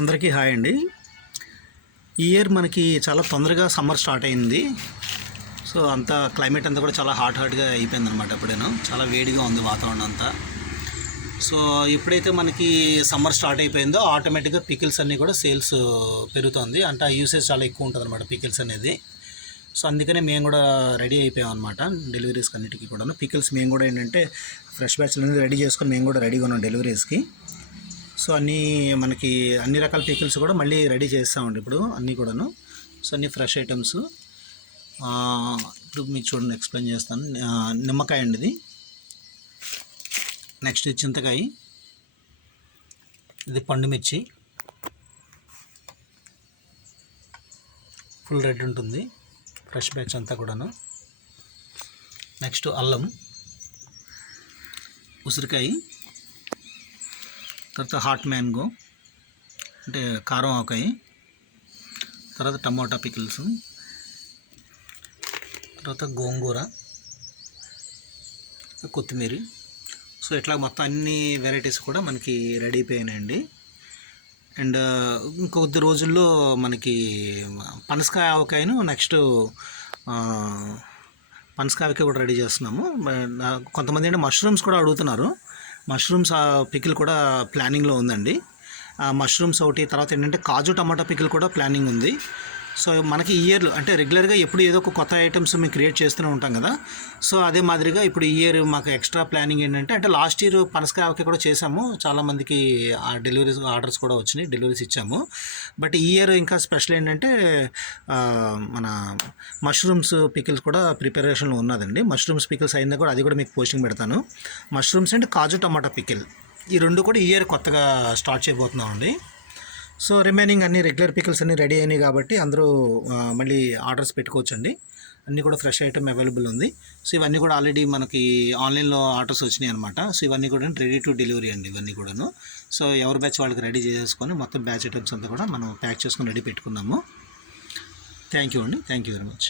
అందరికీ హాయ్ అండి. ఈ ఇయర్ మనకి చాలా తొందరగా సమ్మర్ స్టార్ట్ అయింది. సో అంతా క్లైమేట్ అంతా కూడా చాలా హాట్గా అయిపోయింది అనమాట. ఇప్పుడేను చాలా వేడిగా ఉంది వాతావరణం అంతా. సో ఎప్పుడైతే మనకి సమ్మర్ స్టార్ట్ అయిపోయిందో ఆటోమేటిక్గా పికిల్స్ అన్నీ కూడా సేల్స్ పెరుగుతుంది. అంటే ఆ యూసేజ్ చాలా ఎక్కువ ఉంటుంది అనమాట పికిల్స్ అనేది. సో అందుకనే మేము కూడా రెడీ అయిపోయాం అనమాట డెలివరీస్కి అన్నిటికీ కూడా. పికిల్స్ మేము కూడా ఏంటంటే ఫ్రెష్ బ్యాచ్లు అనేది రెడీ చేసుకొని మేము కూడా రెడీగా ఉన్నాం డెలివరీస్కి. సో మనకి అన్ని రకాల పికిల్స్ కూడా మళ్ళీ రెడీ చేస్తామండి ఇప్పుడు అన్నీ కూడాను. సో అన్నీ ఫ్రెష్ ఐటమ్స్. ఇప్పుడు మీకు చూడండి ఎక్స్ప్లెయిన్ చేస్తాను. నిమ్మకాయ అండి ఇది, నెక్స్ట్ చింతకాయ, ఇది పండు మిర్చి ఫుల్ రెడ్ ఉంటుంది ఫ్రెష్ బ్యాచ్ అంతా కూడాను. నెక్స్ట్ అల్లం, ఉసిరికాయ, తర్వాత హాట్ మ్యాంగో అంటే కారం ఆవకాయ, తర్వాత టమోటా పికిల్స్, తర్వాత గోంగూర, కొత్తిమీర. సో ఇట్లా మొత్తం అన్ని వెరైటీస్ కూడా మనకి రెడీ అయిపోయినాయండి. అండ్ ఇంకొద్ది రోజుల్లో మనకి పనసకాయ ఆవకాయను నెక్స్ట్ పనసకాయ ఆవకాయ కూడా రెడీ చేస్తున్నాము. కొంతమంది అంటే మష్రూమ్స్ కూడా అడుగుతున్నారు. మష్రూమ్స్ పికిల్ కూడా ప్లానింగ్లో ఉందండి. మష్రూమ్స్ ఒకటి, తర్వాత ఏంటంటే కాజు టమాటా పికిల్ కూడా ప్లానింగ్ ఉంది. సో మనకి ఈ ఇయర్లో అంటే రెగ్యులర్గా ఎప్పుడు ఏదో ఒక కొత్త ఐటమ్స్ మేము క్రియేట్ చేస్తూనే ఉంటాం కదా. సో అదే మాదిరిగా ఇప్పుడు ఈ ఇయర్ మాకు ఎక్స్ట్రా ప్లానింగ్ ఏంటంటే, అంటే లాస్ట్ ఇయర్ పనసకాయ ఆవకాయ కూడా చేసాము, చాలామందికి ఆ డెలివరీస్ ఆర్డర్స్ కూడా వచ్చినాయి, డెలివరీస్ ఇచ్చాము. బట్ ఈ ఇయర్ ఇంకా స్పెషల్ ఏంటంటే మన మష్రూమ్స్ పికిల్స్ కూడా ప్రిపరేషన్లో ఉన్నదండి. మష్రూమ్స్ పికిల్స్ అయిందా కూడా అది కూడా మీకు పోస్టింగ్ పెడతాను. Mushrooms and kaju tomato pickle ఈ రెండు కూడా ఈ ఇయర్ కొత్తగా స్టార్ట్ చేయబోతున్నామండి. సో రిమైనింగ్ అన్ని రెగ్యులర్ పికిల్స్ అన్నీ రెడీ అయినాయి కాబట్టి అందరూ మళ్ళీ ఆర్డర్స్ పెట్టుకోవచ్చండి. అన్నీ కూడా ఫ్రెష్ ఐటమ్ అవైలబుల్ ఉంది. సో ఇవన్నీ కూడా ఆల్రెడీ మనకి ఆన్లైన్లో ఆర్డర్స్ వచ్చినాయి అనమాట. సో ఇవన్నీ కూడా రెడీ టు డెలివరీ అండి ఇవన్నీ కూడాను. సో ఎవరి బ్యాచ్ వాళ్ళకి రెడీ చేసుకొని మొత్తం బ్యాచ్ ఐటమ్స్ అంతా కూడా మనం ప్యాక్ చేసుకొని రెడీ పెట్టుకున్నాము. థ్యాంక్ యూ అండి, థ్యాంక్ యూ వెరీ మచ్.